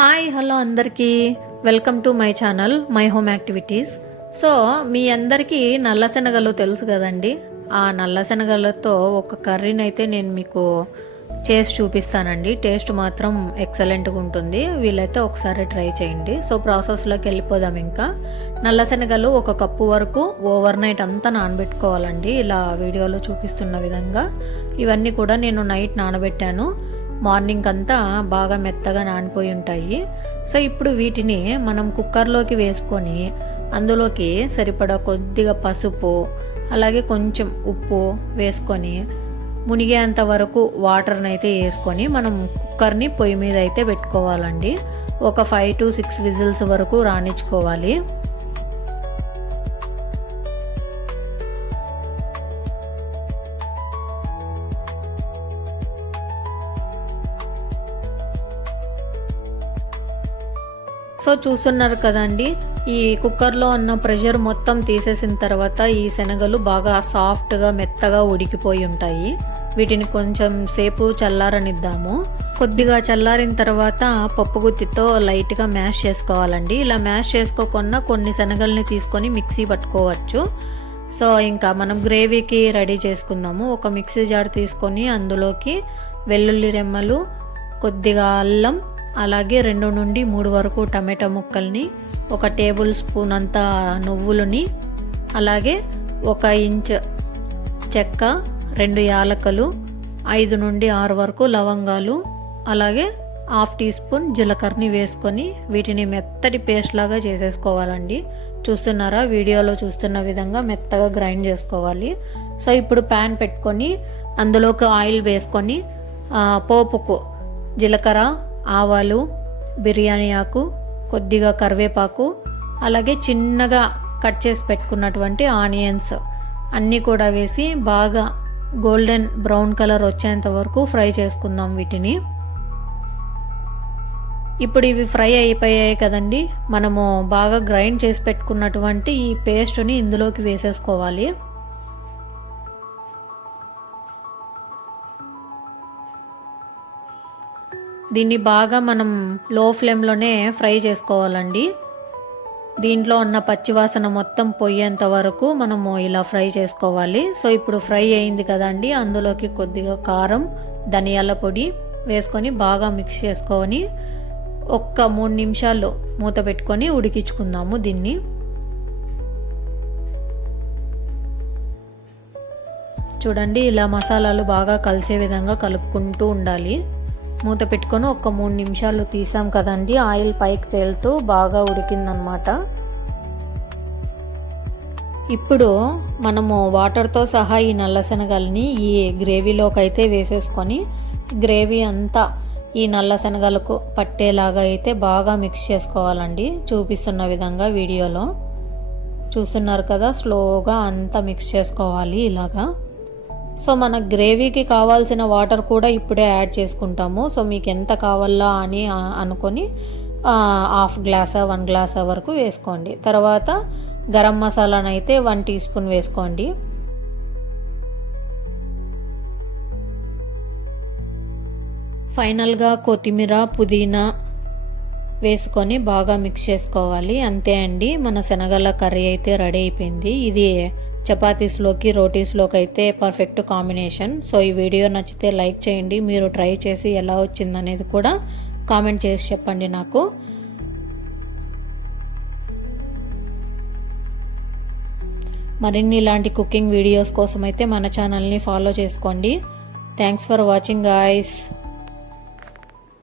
Hi hello అందరికీ welcome to my channel my home activities. So మీ అందరికీ నల్ల శనగలు తెలుసు కదండి. ఆ నల్ల శనగలతో ఒక కర్రీని అయితే నేను మీకు చేసి చూపిస్తానండి. టేస్ట్ మాత్రం ఎక్సలెంట్గా ఉంటుంది. వీలైతే ఒకసారి ట్రై చేయండి. సో ప్రాసెస్లోకి వెళ్ళిపోదాం. ఇంకా నల్ల శనగలు 1 కప్పు వరకు ఓవర్ నైట్ అంతా నానబెట్టుకోవాలండి. ఇలా వీడియోలో చూపిస్తున్న విధంగా ఇవన్నీ కూడా నేను నైట్ నానబెట్టాను. మార్నింగ్ అంతా బాగా మెత్తగా నానిపోయి ఉంటాయి. సో ఇప్పుడు వీటిని మనం కుక్కర్లోకి వేసుకొని అందులోకి సరిపడా కొద్దిగా పసుపు అలాగే కొంచెం ఉప్పు వేసుకొని మునిగేంత వరకు వాటర్ని అయితే వేసుకొని మనం కుక్కర్ని పొయ్యి మీద అయితే పెట్టుకోవాలండి. ఒక 5 to 6 విజిల్స్ వరకు రాణించుకోవాలి. సో చూస్తున్నారు కదండి, ఈ కుక్కర్లో ఉన్న ప్రెషర్ మొత్తం తీసేసిన తర్వాత ఈ శనగలు బాగా సాఫ్ట్గా మెత్తగా ఉడికిపోయి ఉంటాయి. వీటిని కొంచెం సేపు చల్లారనిద్దాము. కొద్దిగా చల్లారిన తర్వాత పప్పు గుత్తితో లైట్గా మ్యాష్ చేసుకోవాలండి. ఇలా మ్యాష్ చేసుకోకుండా కొన్ని శనగల్ని తీసుకొని మిక్సీ పట్టుకోవచ్చు. సో ఇంకా మనం గ్రేవీకి రెడీ చేసుకుందాము. ఒక మిక్సీ జార్ తీసుకొని అందులోకి వెల్లుల్లి రెమ్మలు, కొద్దిగా అల్లం, అలాగే 2 నుండి 3 వరకు టమాటా ముక్కల్ని, 1 టేబుల్ స్పూన్ అంత నువ్వులని, అలాగే 1 ఇంచ్ చెక్క, 2 యాలకులు, 5 నుండి 6 వరకు లవంగాలు, అలాగే 1/2 టీ స్పూన్ జీలకర్రని వేసుకొని వీటిని మెత్తటి పేస్ట్ లాగా చేసేసుకోవాలండి. చూస్తున్నారా, వీడియోలో చూస్తున్న విధంగా మెత్తగా గ్రైండ్ చేసుకోవాలి. సో ఇప్పుడు ప్యాన్ పెట్టుకొని అందులోకి ఆయిల్ వేసుకొని పోపుకు జీలకర్ర, ఆవాలు, బిర్యానీ ఆకు, కొద్దిగా కరివేపాకు, అలాగే చిన్నగా కట్ చేసి పెట్టుకున్నటువంటి ఆనియన్స్ అన్నీ కూడా వేసి బాగా గోల్డెన్ బ్రౌన్ కలర్ వచ్చేంత వరకు ఫ్రై చేసుకుందాం వీటిని. ఇప్పుడు ఇవి ఫ్రై అయిపోయాయి కదండి, మనము బాగా గ్రైండ్ చేసి పెట్టుకున్నటువంటి ఈ పేస్ట్ని ఇందులోకి వేసేసుకోవాలి. దీన్ని బాగా మనం లో ఫ్లేమ్లోనే ఫ్రై చేసుకోవాలండి. దీంట్లో ఉన్న పచ్చివాసన మొత్తం పోయేంత వరకు మనము ఇలా ఫ్రై చేసుకోవాలి. సో ఇప్పుడు ఫ్రై అయింది కదండి, అందులోకి కొద్దిగా కారం, ధనియాల పొడి వేసుకొని బాగా మిక్స్ చేసుకొని 3 నిమిషాలు మూత పెట్టుకొని ఉడికించుకుందాము దీన్ని. చూడండి, ఇలా మసాలాలు బాగా కలిసే విధంగా కలుపుకుంటూ ఉండాలి. మూత పెట్టుకొని 3 నిమిషాలు తీసాం కదండి, ఆయిల్ పైకి తేలుతూ బాగా ఉడికిందనమాట. ఇప్పుడు మనము వాటర్తో సహా ఈ నల్ల శనగల్ని ఈ గ్రేవీలోకి అయితే వేసేసుకొని గ్రేవీ అంతా ఈ నల్ల శనగలకు పట్టేలాగా అయితే బాగా మిక్స్ చేసుకోవాలండి. చూపిస్తున్న విధంగా వీడియోలో చూస్తున్నారు కదా, స్లోగా అంతా మిక్స్ చేసుకోవాలి ఇలాగా. సో మన గ్రేవీకి కావాల్సిన వాటర్ కూడా ఇప్పుడే యాడ్ చేసుకుంటాము. సో మీకు ఎంత కావాలా అని అనుకొని 1/2 గ్లాసా 1 గ్లాసా వరకు వేసుకోండి. తర్వాత గరం మసాలానైతే 1 టీ స్పూన్ వేసుకోండి. ఫైనల్గా కొత్తిమీర, పుదీనా వేసుకొని బాగా మిక్స్ చేసుకోవాలి. అంతే అండి, మన శనగల కర్రీ అయితే రెడీ అయిపోయింది. ఇది చపాతీస్లోకి, రోటీస్లోకి అయితే పర్ఫెక్ట్ కాంబినేషన్. సో ఈ వీడియో నచ్చితే లైక్ చేయండి. మీరు ట్రై చేసి ఎలా వచ్చిందనేది కూడా కామెంట్ చేసి చెప్పండి నాకు. మరిన్ని ఇలాంటి కుకింగ్ వీడియోస్ కోసం అయితే మన ఛానల్ని ఫాలో చేసుకోండి. Thanks for watching guys.